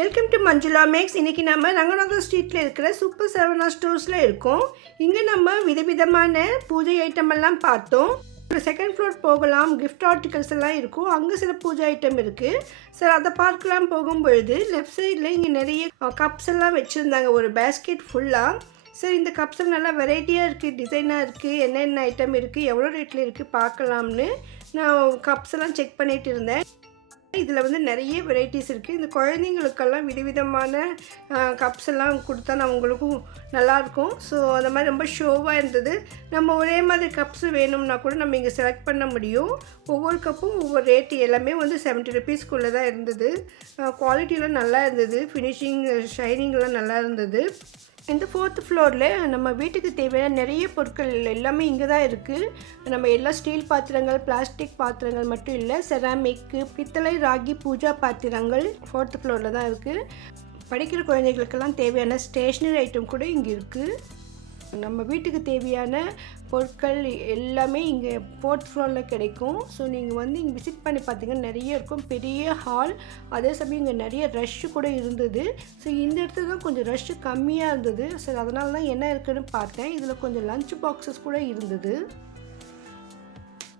Welcome to Manjula maths. இன்றைக்கி நம்ம ரங்கநாதர் ஸ்ட்ரீட்டில் இருக்கிற சூப்பர் சரவணா ஸ்டோர்ஸில் இருக்கோம். இங்கே நம்ம விதவிதமான பூஜை ஐட்டம் எல்லாம் பார்த்தோம். ஒரு செகண்ட் ஃப்ளோர் போகலாம், கிஃப்ட் ஆர்டிகல்ஸ் எல்லாம் இருக்கும். அங்கே சில பூஜை ஐட்டம் இருக்குது. சார் அதை பார்க்கலாம். போகும்பொழுது லெஃப்ட் சைடில் இங்கே நிறைய கப்ஸ் எல்லாம் வச்சுருந்தாங்க, ஒரு பேஸ்கெட் ஃபுல்லாக. சார் இந்த கப்ஸில் நல்லா வெரைட்டியாக இருக்குது, டிசைனாக இருக்குது, என்னென்ன ஐட்டம் இருக்குது, எவ்வளோ ரேட்டில் இருக்குது பார்க்கலாம்னு நான் கப்ஸ் எல்லாம் செக் பண்ணிகிட்டு இருந்தேன். இதில் வந்து நிறைய வெரைட்டிஸ் இருக்குது. இந்த குழந்தைங்களுக்கெல்லாம் விதவிதமான கப்ஸ் எல்லாம் கொடுத்தா அவங்களுக்கும் நல்லாயிருக்கும். ஸோ அந்த மாதிரி ரொம்ப ஷோவாக இருந்தது. நம்ம ஒரே மாதிரி கப்ஸ் வேணும்னா கூட நம்ம இங்கே செலக்ட் பண்ண முடியும். ஒவ்வொரு கப்பும் ஒவ்வொரு ரேட்டு, எல்லாமே வந்து 70 rupeesக்குள்ளே தான் இருந்தது. குவாலிட்டியெலாம் நல்லா இருந்தது, ஃபினிஷிங் ஷைனிங்லாம் நல்லா இருந்தது. இந்த 4th ஃப்ளோரில் நம்ம வீட்டுக்கு தேவையான நிறைய பொருட்கள் எல்லாமே இங்கே தான் இருக்குது. நம்ம எல்லா ஸ்டீல் பாத்திரங்கள், பிளாஸ்டிக் பாத்திரங்கள் மட்டும் இல்லை, செராமிக்கு, பித்தளை, ராகி பூஜா பாத்திரங்கள் 4th ஃப்ளோரில் தான் இருக்குது. படிக்கிற குழந்தைகளுக்கெல்லாம் தேவையான ஸ்டேஷ்னரி ஐட்டம் கூட இங்கே இருக்குது. நம்ம வீட்டுக்கு தேவையான பொருட்கள் எல்லாமே இங்கே 4th ஃப்ளோரில் கிடைக்கும். ஸோ நீங்கள் வந்து இங்கே விசிட் பண்ணி பார்த்தீங்கன்னா நிறைய இருக்கும், பெரிய ஹால். அதே சமயம் இங்கே நிறைய ரஷ்ஷு கூட இருந்தது. ஸோ இந்த இடத்துல தான் கொஞ்சம் ரஷ்ஷு கம்மியாக இருந்தது. ஸோ அதனால தான் என்ன இருக்குதுன்னு பார்த்தேன். இதில் கொஞ்சம் லஞ்ச் பாக்ஸஸ் கூட இருந்தது.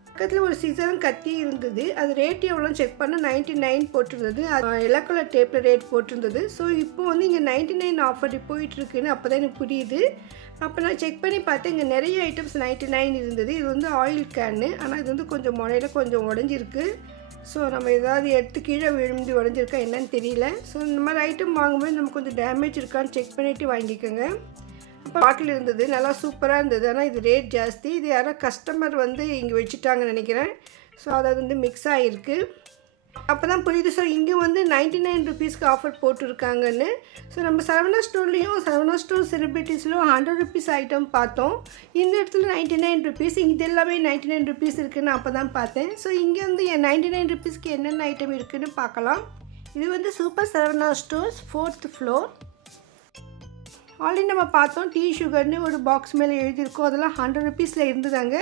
பக்கத்தில் ஒரு சீசரும் கத்தி இருந்தது. அது ரேட் எவ்வளோன்னு செக் பண்ண 99 போட்டிருந்தது. எல்லோ கலர் டேப்பில் ரேட் போட்டிருந்தது. ஸோ இப்போ வந்து இங்கே 99 ஆஃபர் போயிட்டுருக்குன்னு அப்போ தான் எனக்கு புரியுது. அப்போ நான் செக் பண்ணி பார்த்தேன், இங்கே நிறைய ஐட்டம்ஸ் 99 இருந்தது. இது வந்து ஆயில் கேனு, ஆனால் இது வந்து கொஞ்சம் முனையில் கொஞ்சம் உடஞ்சிருக்கு. ஸோ நம்ம ஏதாவது எடுத்து கீழே விழுந்து உடஞ்சிருக்கா என்னன்னு தெரியல. ஸோ இந்த மாதிரி ஐட்டம் வாங்கும்போது நம்ம கொஞ்சம் டேமேஜ் இருக்கான்னு செக் பண்ணிவிட்டு வாங்கிக்கோங்க. அப்போ பாட்டில் இருந்தது, நல்லா சூப்பராக இருந்தது. ஆனால் இது ரேட் ஜாஸ்தி. இது யாரோ கஸ்டமர் வந்து இங்கே வச்சுட்டாங்கன்னு நினைக்கிறேன். ஸோ அது வந்து மிக்ஸ் ஆகிருக்கு. அப்போ தான் புரியுது. ஸோ இங்கே வந்து 99 rupeesக்கு ஆஃபர் போட்டிருக்காங்கன்னு. ஸோ நம்ம சரவணா ஸ்டோர்லேயும், சரவணா ஸ்டோர் செலிப்ரிட்டிஸ்லையும் 100 rupees ஐட்டம் பார்த்தோம். இந்த இடத்துல 99 rupees, இது எல்லாமே 99 rupees இருக்குதுன்னு அப்போ தான் பார்த்தேன். ஸோ இங்கே வந்து 99 rupeesக்கு என்னென்ன ஐட்டம் இருக்குதுன்னு பார்க்கலாம். இது வந்து super Saravana stores 4th floor. Already நம்ம பார்த்தோம், டீ சுகர்னு ஒரு பாக்ஸ் மேலே எழுதியிருக்கோம். அதெல்லாம் 100 rupeesல இருந்ததாங்க.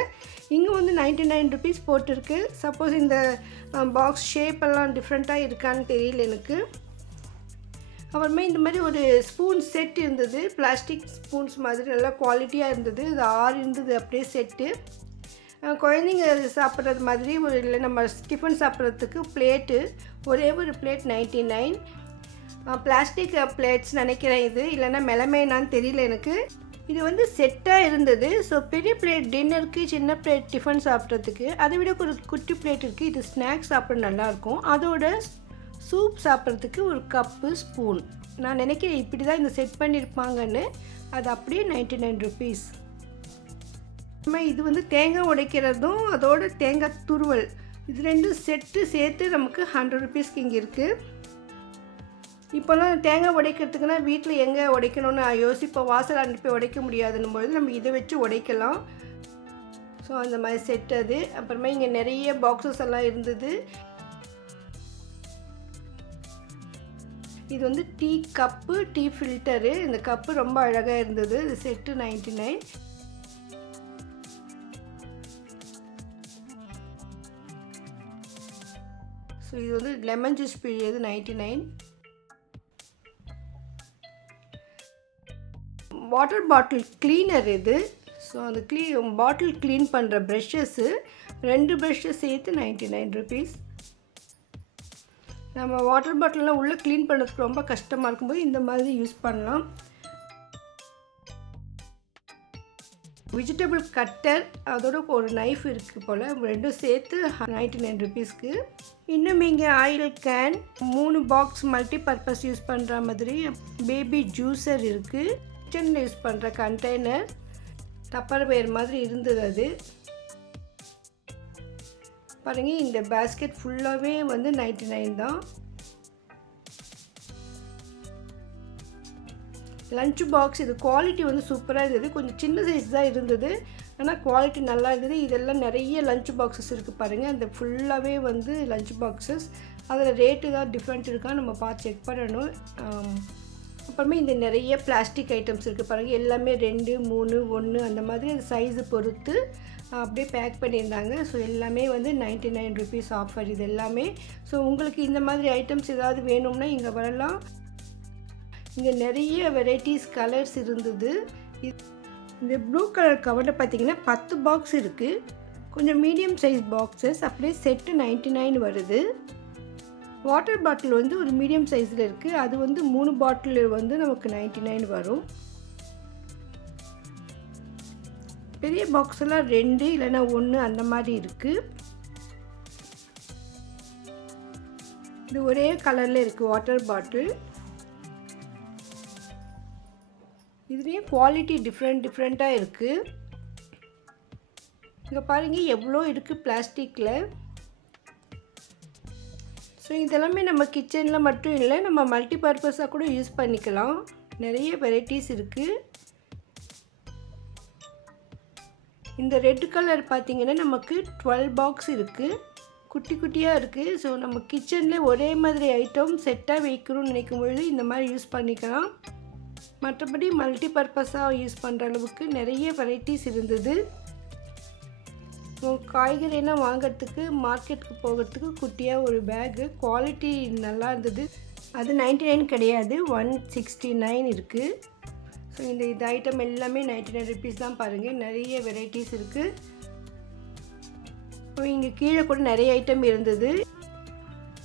இங்கே வந்து 99 rupees போட்டிருக்கு. சப்போஸ் இந்த பாக்ஸ் ஷேப் எல்லாம் டிஃப்ரெண்ட்டாக இருக்கான்னு தெரியல எனக்கு. அப்புறமே இந்த மாதிரி ஒரு ஸ்பூன் செட் இருந்தது, பிளாஸ்டிக் ஸ்பூன்ஸ் மாதிரி நல்லா குவாலிட்டியாக இருந்தது. அது 6 இருந்தது அப்படியே செட்டு. குழந்தைங்க சாப்பிட்றது மாதிரி ஒரு, இல்லை நம்ம டிஃபன் சாப்பிட்றதுக்கு பிளேட்டு, ஒரே ஒரு பிளேட் 99. பிளாஸ்டிக் பிளேட்ஸ் நினைக்கிறேன் இது, இல்லைன்னா மெலமேனான்னு தெரியல எனக்கு. இது வந்து செட்டாக இருந்தது. ஸோ பெரிய பிளேட் டின்னருக்கு, சின்ன பிளேட் டிஃபன் சாப்பிட்றதுக்கு. அதை விட ஒரு குட்டி பிளேட் இருக்குது. இது ஸ்நாக்ஸ் சாப்பிட நல்லாயிருக்கும். அதோட சூப் சாப்பிட்றதுக்கு ஒரு கப்பு, ஸ்பூன். நான் நினைக்கிறேன் இப்படி தான் இந்த செட் பண்ணியிருப்பாங்கன்னு. அது அப்படியே 99 rupees. இது வந்து தேங்காய் உடைக்கிறதும் அதோட தேங்காய் துருவல், இது ரெண்டும் செட்டு சேர்த்து நமக்கு 100 rupeesக்கு இங்கே இருக்குது. இப்போல்லாம் தேங்காய் உடைக்கிறதுக்குன்னா வீட்டில் எங்கே உடைக்கணும்னு யோசிப்போம். வாசல் அனுப்பி உடைக்க முடியாதுன்னும் பொழுது நம்ம இதை வச்சு உடைக்கலாம். ஸோ அந்த மாதிரி செட் அது. அப்புறமா இங்கே நிறைய பாக்ஸஸ் எல்லாம் இருந்தது. இது வந்து டீ கப்பு, டீ ஃபில்டரு. இந்த கப்பு ரொம்ப அழகாக இருந்தது. இது செட்டு 99. ஸோ இது வந்து லெமன் ஜூஸ் பிழியது 99. வாட்டர் பாட்டில் கிளீனர் இது. ஸோ அந்த பாட்டில் க்ளீன் பண்ணுற ப்ரெஷ்ஷஸ்ஸு, 2 ப்ரெஷ்ஷஸ் சேர்த்து 99 rupees. நம்ம வாட்டர் பாட்டிலெலாம் உள்ளே க்ளீன் பண்ணுறதுக்கு ரொம்ப கஷ்டமாக இருக்கும்போது இந்த மாதிரி யூஸ் பண்ணலாம். வெஜிடபிள் கட்டர், அதோட ஒரு நைஃப் இருக்குது போல், ரெண்டும் சேர்த்து 99 rupeesக்கு. இன்னும் இங்கே oil can, 3 box multi purpose use பண்ணுற மாதிரி. பேபி ஜூஸர் இருக்குது. கிச்சனில் யூஸ் பண்ணுற கண்டெய்னர், டப்பர்வேர் மாதிரி இருந்தது. அது பாருங்கள். இந்த பேஸ்கெட் ஃபுல்லாகவே வந்து 99 தான். லஞ்ச் பாக்ஸ், இது குவாலிட்டி வந்து சூப்பராக இருந்தது. கொஞ்சம் சின்ன சைஸ் தான் இருந்தது, ஆனால் குவாலிட்டி நல்லா இருந்தது. இதெல்லாம் நிறைய லஞ்ச் பாக்ஸஸ் இருக்குது பாருங்கள். அந்த ஃபுல்லாகவே வந்து லஞ்ச் பாக்ஸஸ். அதில் ரேட்டு தான் டிஃப்ரெண்ட் இருக்கான்னு நம்ம பார்த்து செக் பண்ணணும். அப்புறமே இந்த நிறைய பிளாஸ்டிக் ஐட்டம்ஸ் இருக்குது பாருங்கள். எல்லாமே 2, 3, 1 அந்த மாதிரி அது சைஸு பொறுத்து அப்படியே பேக் பண்ணியிருந்தாங்க. ஸோ எல்லாமே வந்து 99 rupees ஆஃபர் இது எல்லாமே. ஸோ உங்களுக்கு இந்த மாதிரி ஐட்டம்ஸ் ஏதாவது வேணும்னா இங்கே வரலாம். இங்கே நிறைய வெரைட்டிஸ் கலர்ஸ் இருந்தது. இந்த ப்ளூ கலர் கவரில் பார்த்தீங்கன்னா 10 பாக்ஸ் இருக்குது. கொஞ்சம் மீடியம் சைஸ் பாக்ஸஸ், அப்படியே செட்டு 99 வருது. வாட்டர் பாட்டில் வந்து ஒரு மீடியம் சைஸில் இருக்குது. அது வந்து 3 பாட்டில் வந்து நமக்கு 99 வரும். பெரிய பாக்ஸெல்லாம் 2 இல்லைன்னா 1 அந்த மாதிரி இருக்குது. இது ஒரே கலரில் இருக்குது வாட்டர் பாட்டில். இதுலேயும் குவாலிட்டி டிஃப்ரெண்ட்டாக இருக்குது. இங்கே பாருங்கள் எவ்வளோ இருக்குது பிளாஸ்டிக்கில். ஸோ இதெல்லாமே நம்ம கிச்சனில் மட்டும் இல்லை, நம்ம மல்டி பர்பஸாக கூட யூஸ் பண்ணிக்கலாம். நிறைய வெரைட்டிஸ் இருக்குது. இந்த ரெட் கலர் பார்த்திங்கன்னா நமக்கு 12 பாக்ஸ் இருக்குது. குட்டி குட்டியாக இருக்குது. ஸோ நம்ம கிச்சனில் ஒரே மாதிரி ஐட்டம் செட்டாக வைக்கணும்னு நினைக்கும் பொழுது இந்த மாதிரி யூஸ் பண்ணிக்கலாம். மற்றபடி மல்டி பர்பஸாக யூஸ் பண்ணுற அளவுக்கு நிறைய வெரைட்டிஸ் இருந்தது. காய்கறியெல்லாம் வாங்கிறதுக்கு மார்க்கெட்டுக்கு போகிறதுக்கு குட்டியாக ஒரு பேக்கு. குவாலிட்டி நல்லா இருந்தது. அது 99 கிடையாது, 169 இருக்குது. ஸோ இந்த ஐட்டம் எல்லாமே 99 ருபீஸ் தான். பாருங்கள் நிறைய வெரைட்டிஸ் இருக்குது. ஸோ இங்கே கீழே கூட நிறைய ஐட்டம் இருந்தது.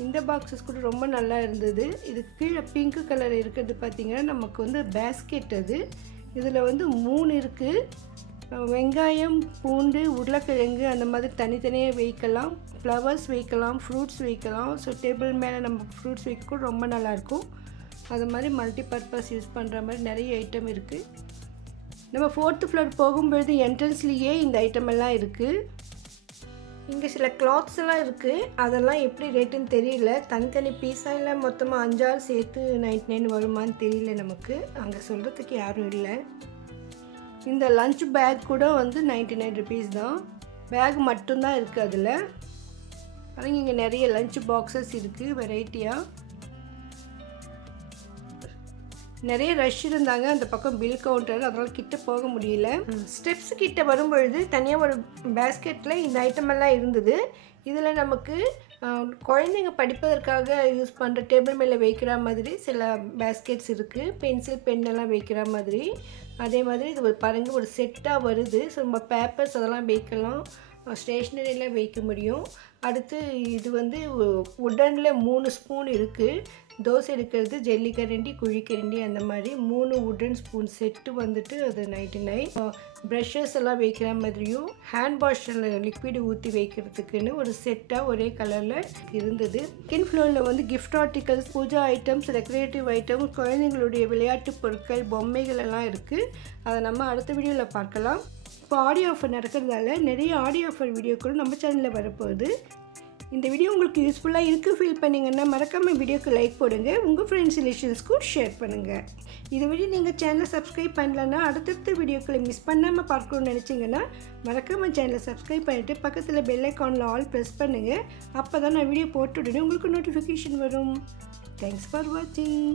இந்த பாக்ஸஸ் கூட ரொம்ப நல்லா இருந்தது. இது கீழே பிங்க் கலர் இருக்கிறது பார்த்திங்கன்னா நமக்கு வந்து பேஸ்கெட். அது இதில் வந்து 3 இருக்குது. வெங்காயம், பூண்டு, உருளைக்கிழங்கு அந்த மாதிரி தனித்தனியாக வைக்கலாம். ஃப்ளவர்ஸ் வைக்கலாம், ஃப்ரூட்ஸ் வைக்கலாம். ஸோ டேபிள் மேலே நம்ம ஃப்ரூட்ஸ் வைக்க ரொம்ப நல்லாயிருக்கும். அது மாதிரி மல்டி பர்பஸ் யூஸ் பண்ணுற மாதிரி நிறைய ஐட்டம் இருக்குது. நம்ம 4th ஃப்ளோர் போகும்பொழுது என்ட்ரன்ஸ்லேயே இந்த ஐட்டம் எல்லாம் இருக்குது. இங்கே சில கிளாத்ஸ் எல்லாம் இருக்குது. அதெல்லாம் எப்படி ரேட்டுன்னு தெரியல. தனித்தனி பீஸாக இல்லை மொத்தமாக 5-6 சேர்த்து 99 வருமானு தெரியல நமக்கு. அங்கே சொல்கிறதுக்கு யாரும் இல்லை. இந்த லஞ்ச் பேக் கூட வந்து 99 ருபீஸ் தான். பேக் மட்டும்தான் இருக்குது அதில். பாருங்க இங்கே நிறைய லஞ்ச் பாக்ஸஸ் இருக்குது வெரைட்டியாக. நிறைய ரஷ் இருந்தாங்க அந்த பக்கம் பில் கவுண்டர், அதனால் கிட்ட போக முடியல. ஸ்டெப்ஸ் கிட்ட வரும்பொழுது தனியாக ஒரு பேஸ்கெட்டில் இந்த ஐட்டம் எல்லாம் இருந்தது. இதில் நமக்கு குழந்தைங்க படிப்பதற்காக யூஸ் பண்ணுற டேபிள் மேலே வைக்கிற மாதிரி சில பேஸ்கெட்ஸ் இருக்குது. பென்சில் பென்னெல்லாம் வைக்கிற மாதிரி. அதே மாதிரி இது பாருங்கள் ஒரு செட்டாக வருது. ஸோ நம்ம பேப்பர்ஸ் அதெல்லாம் வைக்கலாம், ஸ்டேஷ்னரியில் வைக்க முடியும். அடுத்து இது வந்து உடனில் 3 ஸ்பூன் இருக்குது. தோசை எடுக்கிறது, ஜல்லிக்கரண்டி, குழிக்கரண்டி அந்த மாதிரி 3 உடன் ஸ்பூன் செட்டு வந்துட்டு அது 99. ப்ரஷஸ் எல்லாம் வைக்கிற மாதிரியும் ஹேண்ட் வாஷில் லிக்விடு ஊற்றி வைக்கிறதுக்குன்னு ஒரு செட்டாக ஒரே கலரில் இருந்தது. செகண்ட் ஃப்ளோரில் வந்து gift articles, puja items, decorative items, குழந்தைங்களுடைய விளையாட்டு பொருட்கள், பொம்மைகள் எல்லாம் இருக்குது. அதை நம்ம அடுத்த வீடியோவில் பார்க்கலாம். இப்போ ஆடியோ ஆஃபர் நடக்கிறதால நிறைய ஆடியோ ஆஃபர் வீடியோக்களும் நம்ம சேனலில் வரப்போகுது. இந்த வீடியோ உங்களுக்கு யூஸ்ஃபுல்லாக இருக்குது ஃபீல் பண்ணிங்கன்னா மறக்காமல் வீடியோக்கு லைக் போடுங்க. உங்கள் ஃப்ரெண்ட்ஸ் ரிலேஷன்ஸ்க்கும் ஷேர் பண்ணுங்கள். இது வழி நீங்கள் சேனலை சப்ஸ்கிரைப் பண்ணலன்னா அடுத்தடுத்த வீடியோக்களை மிஸ் பண்ணாமல் பார்க்கணும்னு நினச்சிங்கன்னா மறக்காமல் சேனலை சப்ஸ்கிரைப் பண்ணிவிட்டு பக்கத்தில் பெல் ஐக்கானில் ஆல் ப்ரெஸ் பண்ணுங்கள். அப்போ தான் நான் வீடியோ போட்டு உடனே உங்களுக்கு நோட்டிஃபிகேஷன் வரும். தேங்க்ஸ் ஃபார் வாட்சிங்.